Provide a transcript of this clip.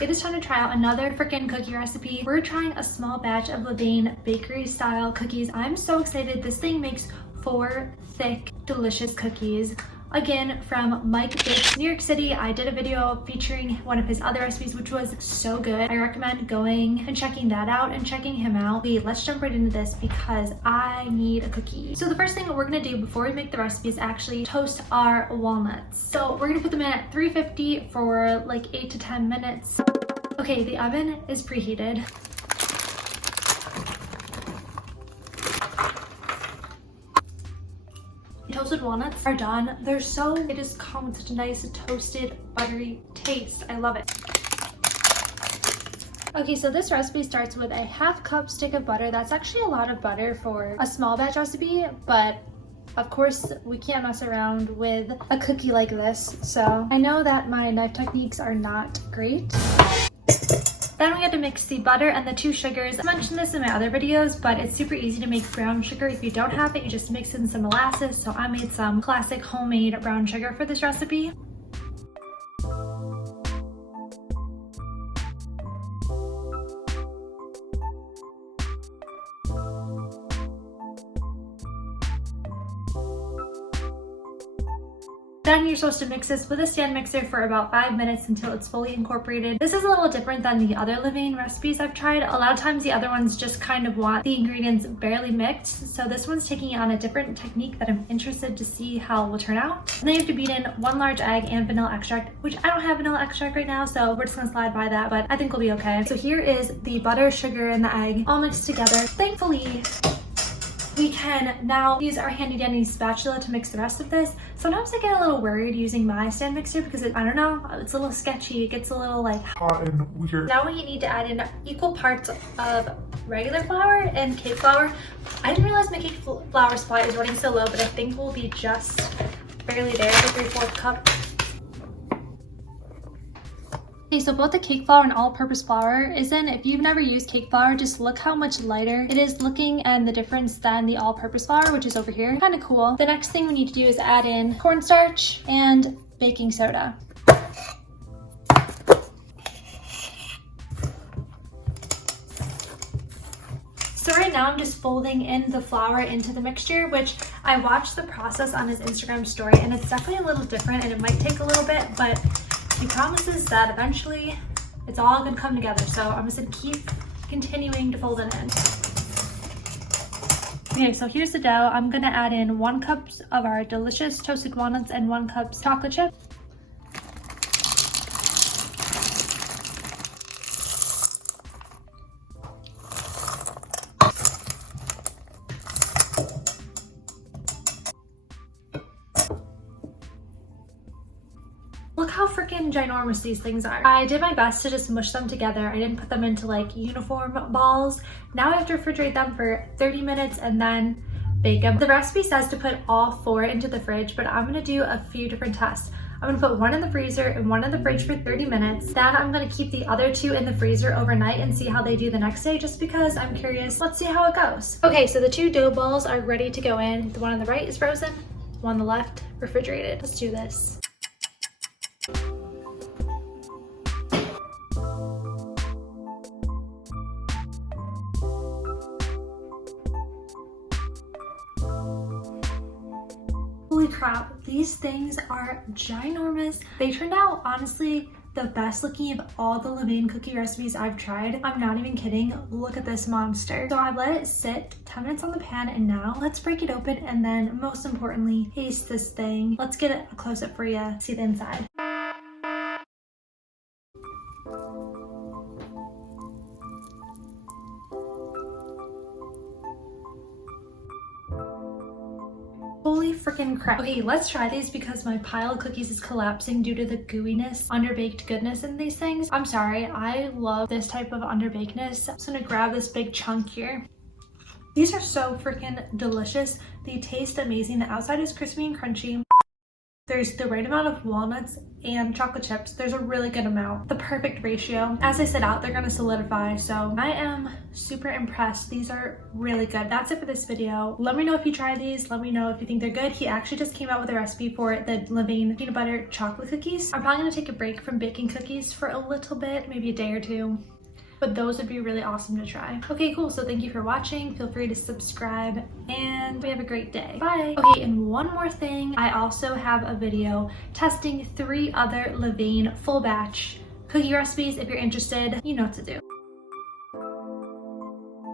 It is time to try out another freaking cookie recipe. We're trying a small batch of Levain bakery style cookies. I'm so excited. This thing makes 4 thick, delicious cookies. Again, from Mike Bakes, New York City. I did a video featuring one of his other recipes, which was so good. I recommend going and checking that out and checking him out. Wait, let's jump right into this because I need a cookie. So the first thing we're gonna do before we make the recipe is actually toast our walnuts. So we're gonna put them in at 350 for like 8 to 10 minutes. Okay, the oven is preheated. Toasted walnuts are done. They just come with such a nice toasted buttery taste. I love it. Okay, so this recipe starts with a 1/2 cup stick of butter. That's actually a lot of butter for a small batch recipe, but of course we can't mess around with a cookie like this. So I know that my knife techniques are not great. Then we had to mix the butter and the 2 sugars. I mentioned this in my other videos, but it's super easy to make brown sugar. If you don't have it, you just mix in some molasses. So I made some classic homemade brown sugar for this recipe. Then you're supposed to mix this with a stand mixer for about 5 minutes until it's fully incorporated. This is a little different than the other Levain recipes I've tried. A lot of times the other ones just kind of want the ingredients barely mixed. So this one's taking it on a different technique that I'm interested to see how it will turn out. And then you have to beat in 1 large egg and vanilla extract, which I don't have vanilla extract right now, so we're just gonna slide by that, but I think we'll be okay. So here is the butter, sugar, and the egg all mixed together. Thankfully, we can now use our handy dandy spatula to mix the rest of this. Sometimes I get a little worried using my stand mixer because I don't know, it's a little sketchy. It gets a little like hot and weird. Now we need to add in equal parts of regular flour and cake flour. I didn't realize my cake flour supply is running so low, but I think we'll be just barely there for 3/4 cup. Okay, so both the cake flour and all-purpose flour is in. If you've never used cake flour, just look how much lighter it is looking and the difference than the all-purpose flour, which is over here. Kind of cool. The next thing we need to do is add in cornstarch and baking soda. So right now I'm just folding in the flour into the mixture, which I watched the process on his Instagram story, and it's definitely a little different and it might take a little bit, but he promises that eventually it's all gonna come together. So I'm just gonna keep continuing to fold it in. Okay, so here's the dough. I'm gonna add in 1 cup of our delicious toasted walnuts and 1 cup chocolate chip. Look how freaking ginormous these things are. I did my best to just mush them together. I didn't put them into like uniform balls. Now I have to refrigerate them for 30 minutes and then bake them. The recipe says to put all 4 into the fridge, but I'm gonna do a few different tests. I'm gonna put 1 in the freezer and 1 in the fridge for 30 minutes. Then I'm gonna keep the other 2 in the freezer overnight and see how they do the next day, just because I'm curious. Let's see how it goes. Okay, so the 2 dough balls are ready to go in. The one on the right is frozen, the one on the left refrigerated. Let's do this. Holy crap, these things are ginormous. They turned out, honestly, the best looking of all the Levain cookie recipes I've tried. I'm not even kidding. Look at this monster. So I've let it sit 10 minutes on the pan, and now let's break it open and then, most importantly, taste this thing. Let's get a close-up for you. See the inside. Holy freaking crap. Okay, let's try these because my pile of cookies is collapsing due to the gooiness, underbaked goodness in these things. I'm sorry, I love this type of underbakedness. I'm just gonna grab this big chunk here. These are so freaking delicious. They taste amazing. The outside is crispy and crunchy. There's the right amount of walnuts and chocolate chips. There's a really good amount, the perfect ratio. As I set out, they're gonna solidify, so I am super impressed. These are really good. That's it for this video. Let me know if you try these. Let me know if you think they're good. He actually just came out with a recipe for the Levain peanut butter chocolate cookies. I'm probably gonna take a break from baking cookies for a little bit, maybe a day or two, but those would be really awesome to try. Okay, cool. So thank you for watching. Feel free to subscribe and we have a great day. Bye. Okay, and one more thing. I also have a video testing 3 other Levain full batch cookie recipes. If you're interested, you know what to do.